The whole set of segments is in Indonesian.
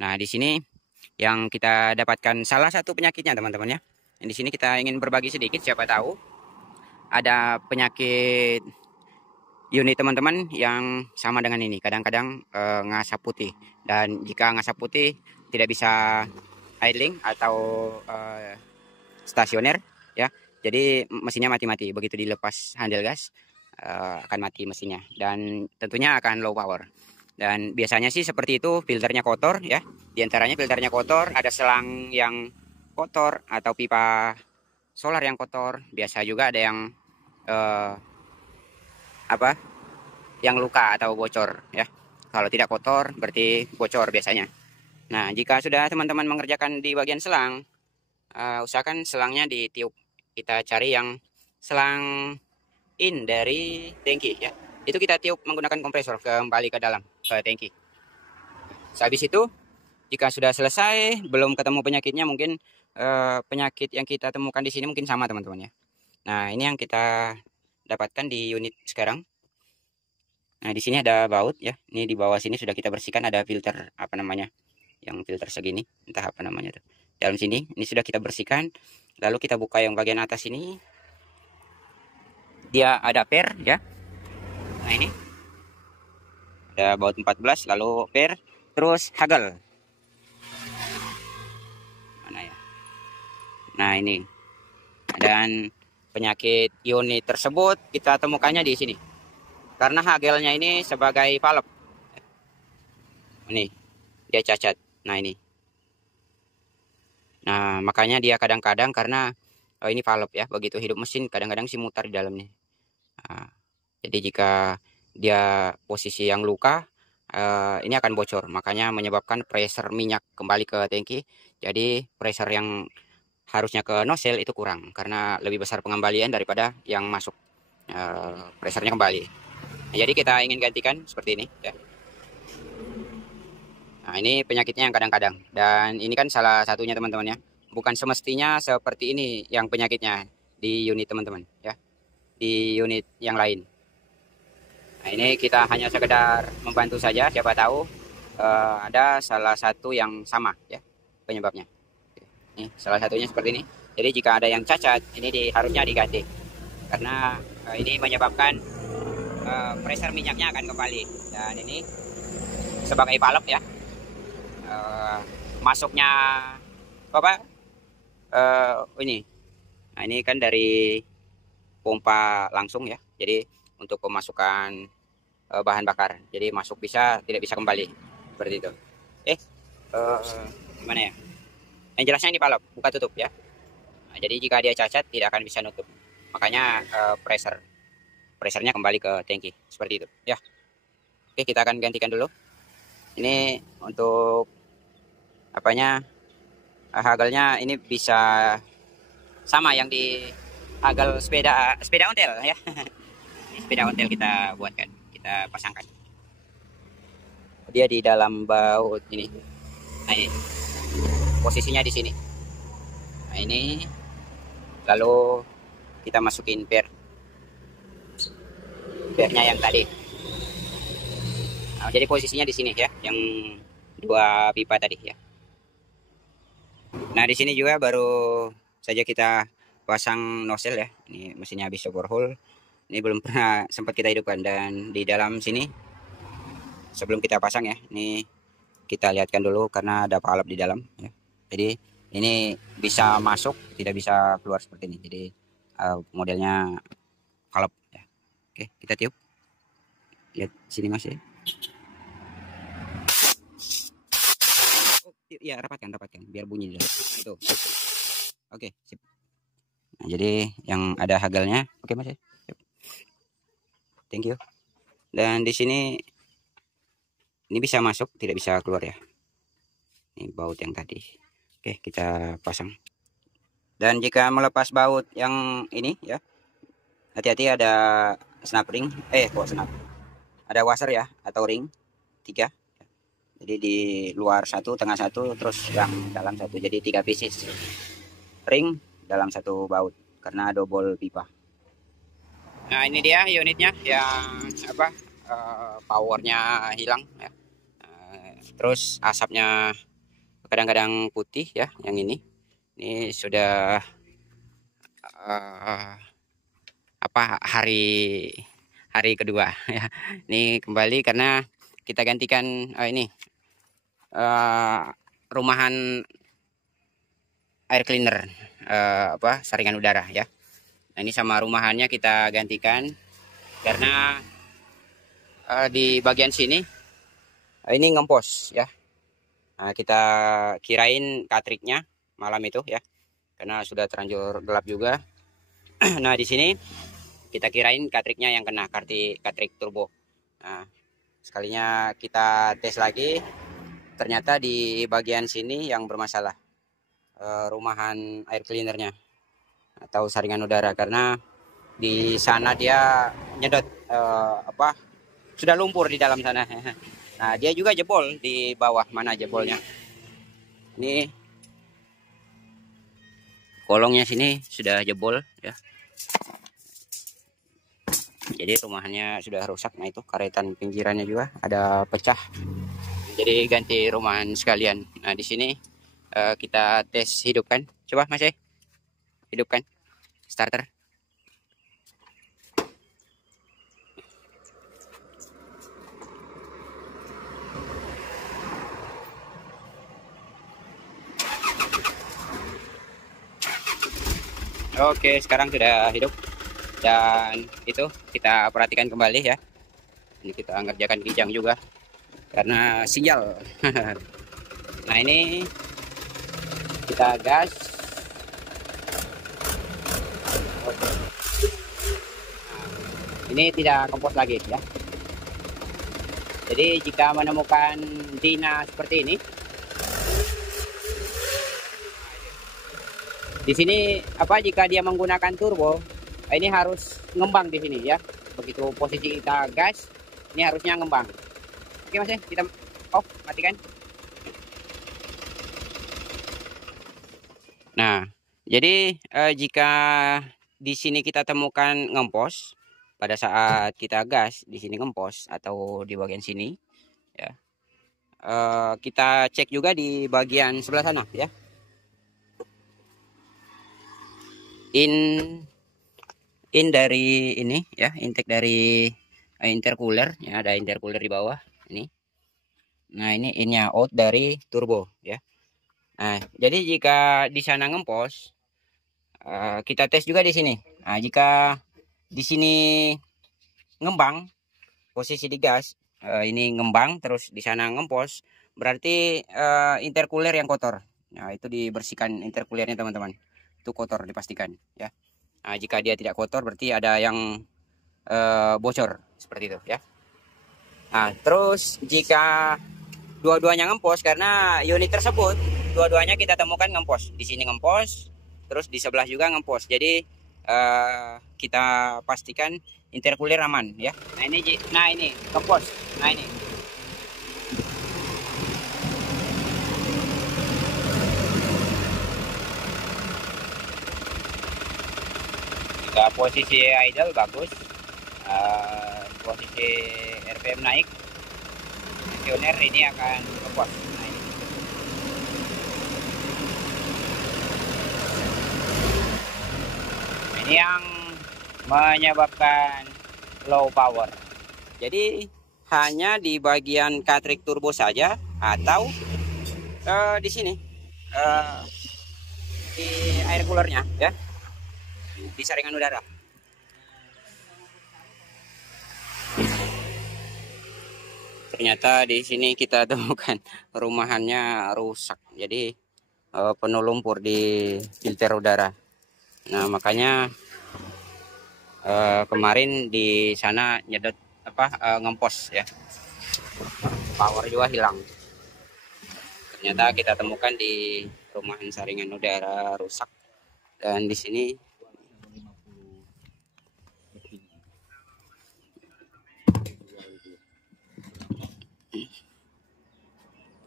Nah, di sini yang kita dapatkan salah satu penyakitnya teman-teman ya. Di sini kita ingin berbagi sedikit, siapa tahu ada penyakit unit teman-teman yang sama dengan ini. Kadang-kadang ngasap putih, dan jika ngasap putih tidak bisa idling atau stasioner ya. Jadi mesinnya mati-mati, begitu dilepas handle gas akan mati mesinnya, dan tentunya akan low power. Dan biasanya sih seperti itu, filternya kotor ya. Di antaranya filternya kotor, ada selang yang kotor atau pipa solar yang kotor. Biasa juga ada yang eh, apa? Yang luka atau bocor ya. Kalau tidak kotor berarti bocor biasanya. Nah, jika sudah teman-teman mengerjakan di bagian selang, usahakan selangnya ditiup. Kita cari yang selang in dari tangki ya. Itu kita tiup menggunakan kompresor kembali ke dalam ke tangki. Sehabis itu, jika sudah selesai, belum ketemu penyakitnya, mungkin penyakit yang kita temukan di sini mungkin sama teman-teman ya. Nah, ini yang kita dapatkan di unit sekarang. Nah, di sini ada baut ya. Ini di bawah sini sudah kita bersihkan, ada filter apa namanya? Yang filter segini, entah apa namanya tuh. Dalam sini ini sudah kita bersihkan. Lalu kita buka yang bagian atas ini. Dia ada per ya. Nah, ini ada baut 14, lalu per, terus hagel. Mana ya? Nah, ini. Dan penyakit unit tersebut kita temukannya di sini. Karena hagelnya ini sebagai valve. Ini, dia cacat. Nah, ini. Nah, makanya dia kadang-kadang karena ini valve ya, begitu hidup mesin kadang-kadang sih mutar di dalamnya. Nah, jadi jika dia posisi yang luka, ini akan bocor. Makanya menyebabkan pressure minyak kembali ke tangki. Jadi pressure yang harusnya ke nozzle itu kurang karena lebih besar pengembalian daripada yang masuk pressernya kembali. Nah, jadi kita ingin gantikan seperti ini ya. Nah, ini penyakitnya yang kadang-kadang, dan ini kan salah satunya teman-teman ya. Bukan semestinya seperti ini yang penyakitnya di unit teman-teman ya, di unit yang lain. Nah, ini kita hanya sekedar membantu saja, siapa tahu ada salah satu yang sama ya penyebabnya. Ini salah satunya seperti ini. Jadi jika ada yang cacat, ini harusnya diganti karena ini menyebabkan pressure minyaknya akan kembali. Dan ini sebagai valve ya, masuknya apa ini. Nah, ini kan dari pompa langsung ya. Jadi untuk pemasukan bahan bakar. Jadi masuk bisa, tidak bisa kembali. Seperti itu. Gimana ya? Yang jelasnya ini valve, buka tutup ya. Nah, jadi jika dia cacat tidak akan bisa nutup. Makanya pressernya kembali ke tangki. Seperti itu ya. Oke, kita akan gantikan dulu. Ini untuk apanya, hagelnya ini bisa sama yang di hagel sepeda ontel ya. Sepeda ontel kita buatkan, kita pasangkan. Dia di dalam baut ini. Nah, ini posisinya di sini. Nah, ini lalu kita masukin pernya yang tadi. Nah, jadi posisinya di sini ya, yang dua pipa tadi ya. Nah, di sini juga baru saja kita pasang nozzle ya. Ini mesinnya habis overhaul. Ini belum pernah sempat kita hidupkan, dan di dalam sini sebelum kita pasang ya, ini kita lihatkan dulu karena ada valve di dalam ya. Jadi ini bisa masuk, tidak bisa keluar seperti ini. Jadi modelnya valve ya. Oke, kita tiup. Lihat sini Mas ya. Ya, rapatkan biar bunyi dulu. Itu. Oke, sip. Nah, jadi yang ada hagelnya, oke Mas ya. Thank you. Dan di sini ini bisa masuk, tidak bisa keluar ya. Ini baut yang tadi. Oke, kita pasang. Dan jika melepas baut yang ini ya, hati-hati ada snap ring. Kok snap? Ada washer ya, atau ring 3. Jadi di luar 1, tengah 1, terus yang dalam 1. Jadi 3 pieces ring dalam 1 baut karena double pipa. Nah, ini dia unitnya yang powernya hilang ya. Terus asapnya kadang-kadang putih ya. Yang ini sudah uh, hari kedua ya. Ini kembali karena kita gantikan ini rumahan air cleaner, saringan udara ya. Nah, ini sama rumahannya kita gantikan karena di bagian sini ini ngempos ya. Nah, kita kirain katriknya malam itu ya, karena sudah terlanjur gelap juga. Nah, di sini kita kirain katriknya yang kena, katrik turbo. Nah, sekalinya kita tes lagi, ternyata di bagian sini yang bermasalah, rumahan air cleanernya atau saringan udara, karena di sana dia nyedot sudah lumpur di dalam sana. Nah, dia juga jebol di bawah, mana jebolnya. Ini kolongnya sini sudah jebol ya. Jadi rumahannya sudah rusak. Nah, itu karetan pinggirannya juga ada pecah. Jadi ganti rumahan sekalian. Nah, di sini kita tes hidupkan. Coba Mas, hidupkan starter. Oke, sekarang sudah hidup. Dan itu kita perhatikan kembali ya. Ini kita ngerjakan kijang juga karena sinyal. Nah, ini kita gas. Oke. Nah, ini tidak kompos lagi ya. Jadi jika menemukan Dina seperti ini, di sini jika dia menggunakan turbo, ini harus ngembang di sini ya. Begitu posisi kita gas, ini harusnya ngembang. Oke Mas, kita off, matikan. Nah, jadi jika di sini kita temukan ngempos pada saat kita gas, di sini ngempos atau di bagian sini ya. Kita cek juga di bagian sebelah sana ya. In dari ini ya, intake dari intercooler ya, ada intercooler di bawah ini. Nah, ini innya out dari turbo ya. Nah, jadi jika di sana ngempos, kita tes juga di sini. Nah, jika di sini ngembang, posisi di gas, ini ngembang terus di sana ngempos, berarti intercooler yang kotor. Nah, itu dibersihkan intercoolernya teman-teman. Itu kotor dipastikan ya. Nah, jika dia tidak kotor berarti ada yang bocor seperti itu ya. Nah, terus jika dua-duanya ngempos, karena unit tersebut dua-duanya kita temukan ngempos. Di sini ngempos, terus di sebelah juga ngempos. Jadi kita pastikan intercooler aman ya. Nah ini ngempos. Nah, ini. Jika posisi idle bagus, posisi RPM naik, kuesioner ini akan ngempos. Nah, ini yang menyebabkan low power. Jadi hanya di bagian katrik turbo saja, atau di sini di air coolernya ya, di saringan udara. Ternyata di sini kita temukan rumahannya rusak, jadi penuh lumpur di filter udara. Nah, makanya kemarin di sana nyedot ngempos ya, power juga hilang. Ternyata kita temukan di rumahan saringan udara rusak. Dan di sini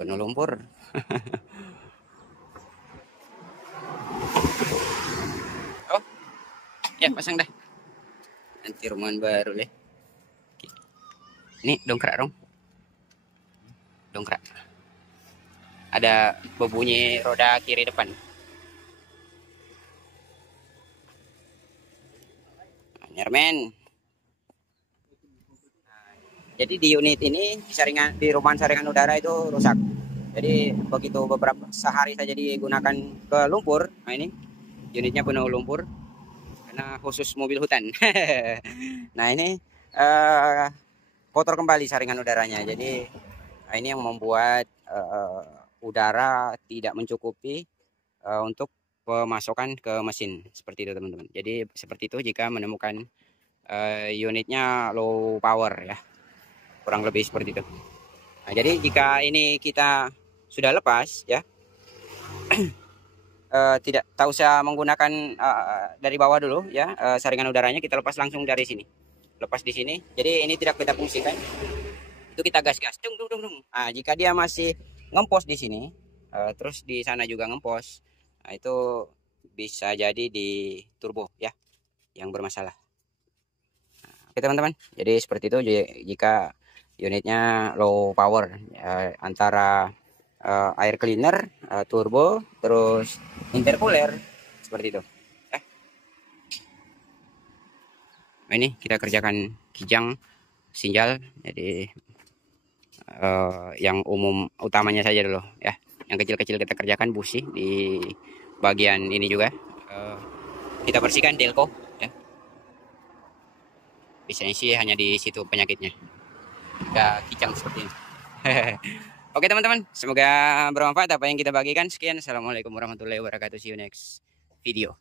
penuh lumpur. Oh ya, pasang dah, nanti rumahan baru deh. Ini dongkrak dong, dongkrak. ada berbunyi roda kiri depan. Nyermen. Jadi di unit ini di rumahan saringan udara itu rusak. Jadi begitu beberapa sehari saja digunakan ke lumpur, nah ini unitnya penuh lumpur karena khusus mobil hutan. Nah ini kotor kembali saringan udaranya. Jadi nah ini yang membuat udara tidak mencukupi untuk pemasokan ke mesin seperti itu teman-teman. Jadi seperti itu jika menemukan unitnya low power ya, kurang lebih seperti itu. Nah, jadi jika ini kita sudah lepas ya, tak usah menggunakan dari bawah dulu ya, saringan udaranya kita lepas langsung dari sini. Lepas di sini. Jadi ini tidak kita fungsikan. Itu kita gas-gas. Dung dung dung dung. Nah, jika dia masih ngempos di sini, terus di sana juga ngempos, nah, itu bisa jadi di turbo ya yang bermasalah. Oke teman-teman, jadi seperti itu jika unitnya low power antara air cleaner, turbo, terus intercooler seperti itu. Nah, ini kita kerjakan kijang, sinjal, jadi yang umum utamanya saja dulu ya. Yang kecil-kecil kita kerjakan busi di bagian ini juga. Kita bersihkan delco ya. Biasanya sih hanya di situ penyakitnya. Kita kijang seperti ini. Oke teman-teman, semoga bermanfaat apa yang kita bagikan. Sekian, assalamualaikum warahmatullahi wabarakatuh. See you next video.